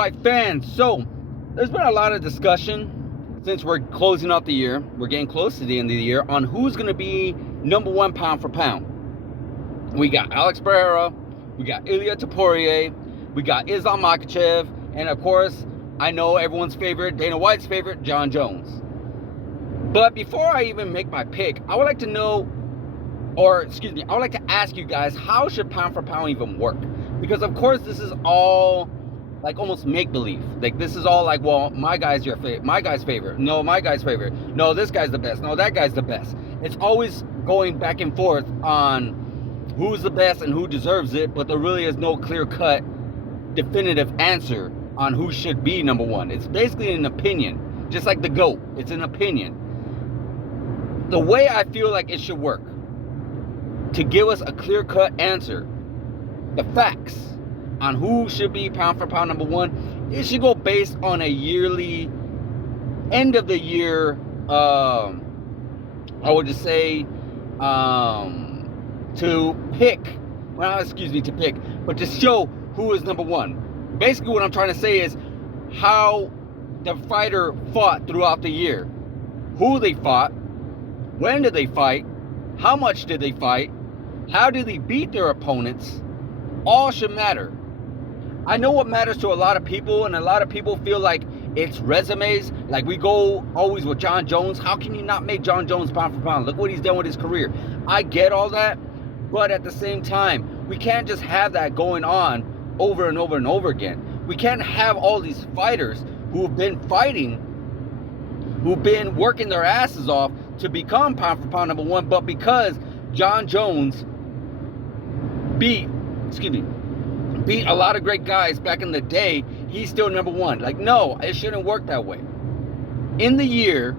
Fight fans. So, there's been a lot of discussion since we're closing out the year. We're getting close to the end of the year on who's going to be number one pound for pound. We got Alex Pereira, we got Ilia Topuria, we got Islam Makhachev, and of course, I know everyone's favorite, Dana White's favorite, Jon Jones. But before I even make my pick, I would like to know, I would like to ask you guys, how should pound for pound even work? Because of course, this is all like almost make-believe. Like, this is all like, well, my guy's your favorite, my guy's favorite, no, my guy's favorite, no, this guy's the best, no, that guy's the best. It's always going back and forth on who's the best and who deserves it, but there really is no clear-cut, definitive answer on who should be number one. It's basically an opinion, just like the GOAT. It's an opinion. The way I feel like it should work, to give us a clear-cut answer, the facts on who should be pound for pound number one, it should go based on a yearly, end of the year, I would just say, to show who is number one. Basically what I'm trying to say is how the fighter fought throughout the year. Who they fought, when did they fight, how much did they fight, how did they beat their opponents, all should matter. I know what matters to a lot of people, and a lot of people feel like it's resumes. Like, we go always with Jon Jones. How can you not make Jon Jones pound for pound? Look what he's done with his career. I get all that, but at the same time, we can't just have that going on over and over and over again. We can't have all these fighters who have been fighting, who've been working their asses off to become pound for pound number one, but because Jon Jones beat a lot of great guys back in the day, he's still number one. Like, no, it shouldn't work that way. In the year,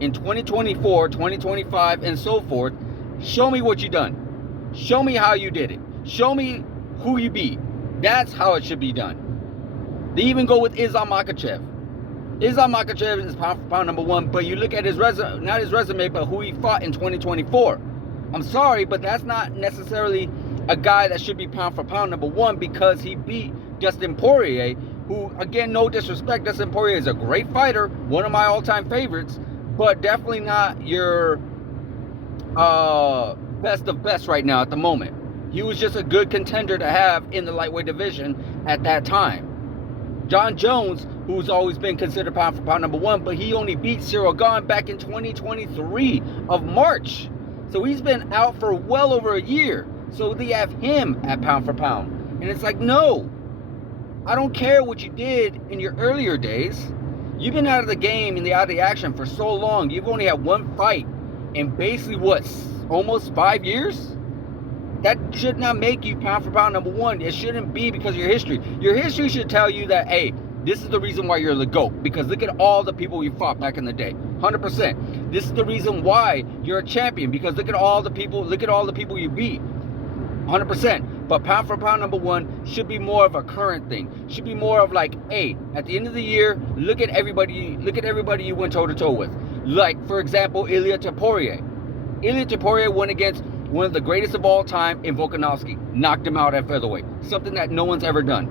in 2024, 2025, and so forth, show me what you done. Show me how you did it. Show me who you beat. That's how it should be done. They even go with Islam Makhachev. Islam Makhachev is pound for pound number one, but you look at his resume, not his resume, but who he fought in 2024. I'm sorry, but that's not necessarily a guy that should be pound for pound number one, because he beat Dustin Poirier, who, again, no disrespect, Dustin Poirier is a great fighter, one of my all-time favorites, but definitely not your best of best right now at the moment. He was just a good contender to have in the lightweight division at that time. Jon Jones, who's always been considered pound for pound number one, but he only beat Ciryl Gane back in 2023 of March. So he's been out for well over a year. So they have him at pound for pound. And it's like, no, I don't care what you did in your earlier days. You've been out of the game and out of the action for so long. You've only had one fight in basically, almost 5 years? That should not make you pound for pound number one. It shouldn't be because of your history. Your history should tell you that, hey, this is the reason why you're the GOAT. Because look at all the people you fought back in the day. 100%. This is the reason why you're a champion. Because look at all the people you beat. 100%. But pound for pound number one should be more of a current thing. Should be more of like, hey, at the end of the year, look at everybody you went toe-to-toe with. Like, for example, Ilia Topuria. Ilia Topuria went against one of the greatest of all time in Volkanovski. Knocked him out at featherweight. Something that no one's ever done.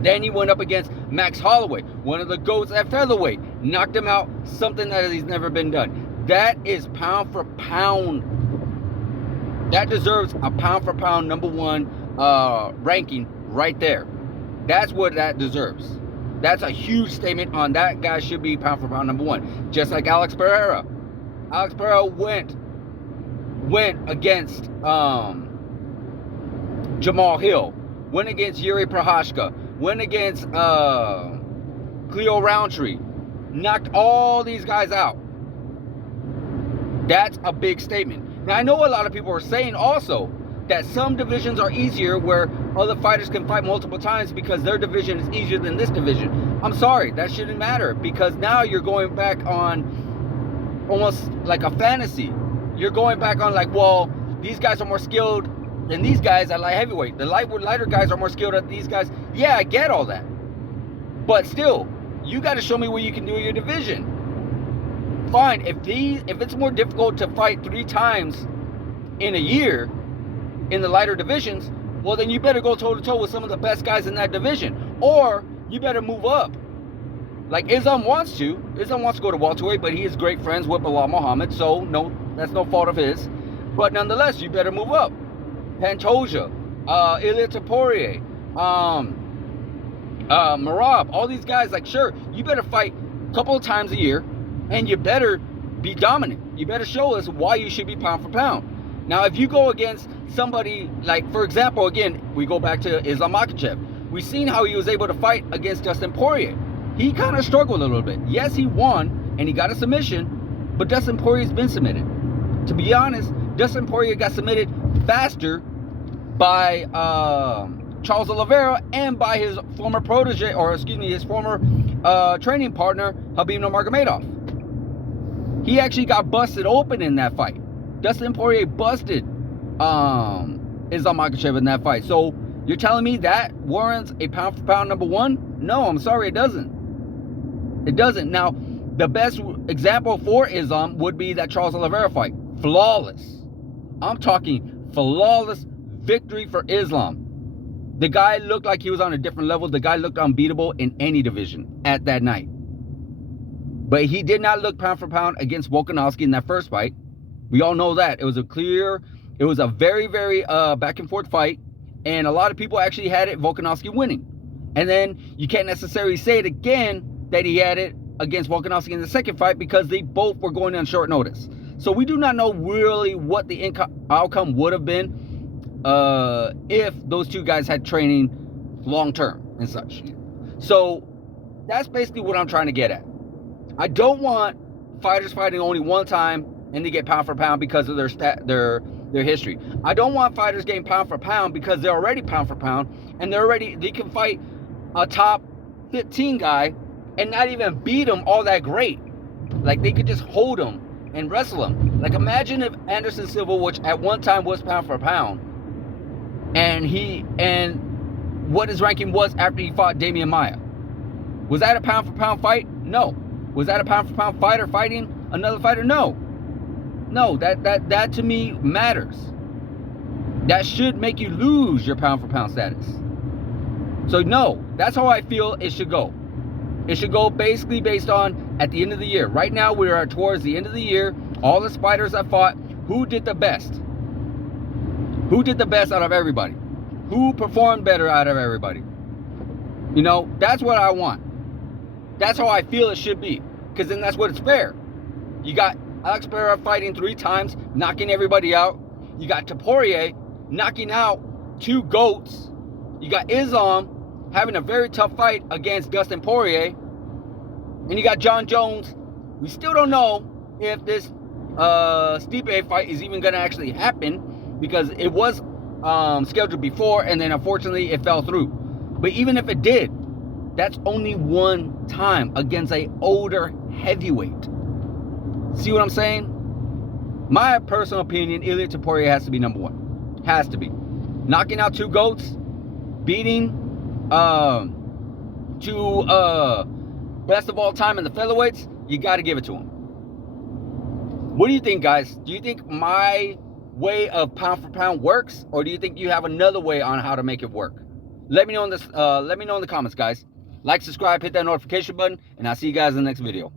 Then he went up against Max Holloway, one of the GOATs at featherweight. Knocked him out. Something that he's never been done. That is pound for pound. That deserves a pound for pound number one ranking right there. That's what that deserves. That's a huge statement on that guy should be pound for pound number one. Just like Alex Pereira. Alex Pereira went against Jamal Hill. Went against Yuri Prochazka. Went against Cleo Roundtree. Knocked all these guys out. That's a big statement. Now, I know a lot of people are saying also that some divisions are easier where other fighters can fight multiple times because their division is easier than this division. I'm sorry, that shouldn't matter, because now you're going back on almost like a fantasy. You're going back on like, well, these guys are more skilled than these guys at light heavyweight. The lighter guys are more skilled at these guys. Yeah, I get all that. But still, you got to show me what you can do in your division. Fine, if it's more difficult to fight 3 times in a year in the lighter divisions, well, then you better go toe-to-toe with some of the best guys in that division. Or you better move up. Like Islam wants to. Islam wants to go to welterweight, but he is great friends with Bilal Muhammad, so no, that's no fault of his. But nonetheless, you better move up. Pantoja, Ilia Topuria, Merab, all these guys, like, sure, you better fight a couple of times a year, and you better be dominant. You better show us why you should be pound for pound. Now, if you go against somebody, like, for example, again, we go back to Islam Makhachev. We've seen how he was able to fight against Dustin Poirier. He kind of struggled a little bit. Yes, he won, and he got a submission, but Dustin Poirier's been submitted. To be honest, Dustin Poirier got submitted faster by Charles Oliveira and by his former protege, or excuse me, his former training partner, Khabib Nurmagomedov. He actually got busted open in that fight. Dustin Poirier busted Islam Makhachev in that fight. So you're telling me that warrants a pound for pound number one? No, I'm sorry, it doesn't. It doesn't. Now, the best example for Islam would be that Charles Oliveira fight. Flawless. I'm talking flawless victory for Islam. The guy looked like he was on a different level. The guy looked unbeatable in any division at that night. But he did not look pound for pound against Volkanovski in that first fight. We all know that. It was a very, very back and forth fight. And a lot of people actually had it Volkanovski winning. And then you can't necessarily say it again that he had it against Volkanovski in the second fight because they both were going on short notice. So we do not know really what the outcome would have been if those two guys had training long term and such. So that's basically what I'm trying to get at. I don't want fighters fighting only one time and they get pound for pound because of their history. I don't want fighters getting pound for pound because they're already pound for pound and they can fight a top 15 guy and not even beat him all that great. Like, they could just hold him and wrestle him. Like, imagine if Anderson Silva, which at one time was pound for pound, and what his ranking was after he fought Damian Maia. Was that a pound for pound fight? No. Was that a pound for pound fighter fighting another fighter? No. No, that to me matters. That should make you lose your pound for pound status. So no, that's how I feel it should go. It should go basically based on at the end of the year. Right now we are towards the end of the year. All the fighters that fought, who did the best? Who did the best out of everybody? Who performed better out of everybody? You know, that's what I want. That's how I feel it should be. Because then that's what it's fair. You got Alex Pereira fighting 3 times, knocking everybody out. You got Topuria knocking out 2 GOATs. You got Islam having a very tough fight against Dustin Poirier. And you got Jon Jones. We still don't know if this Stipe fight is even going to actually happen because it was scheduled before and then unfortunately it fell through. But even if it did, that's only one time against an older heavyweight. See what I'm saying? My personal opinion, Ilia Topuria has to be number 1. Has to be. Knocking out 2 GOATs, beating 2 best of all time in the featherweights, you got to give it to him. What do you think, guys? Do you think my way of pound for pound works, or do you think you have another way on how to make it work? Let me know in this. Let me know in the comments, guys. Like, subscribe, hit that notification button, and I'll see you guys in the next video.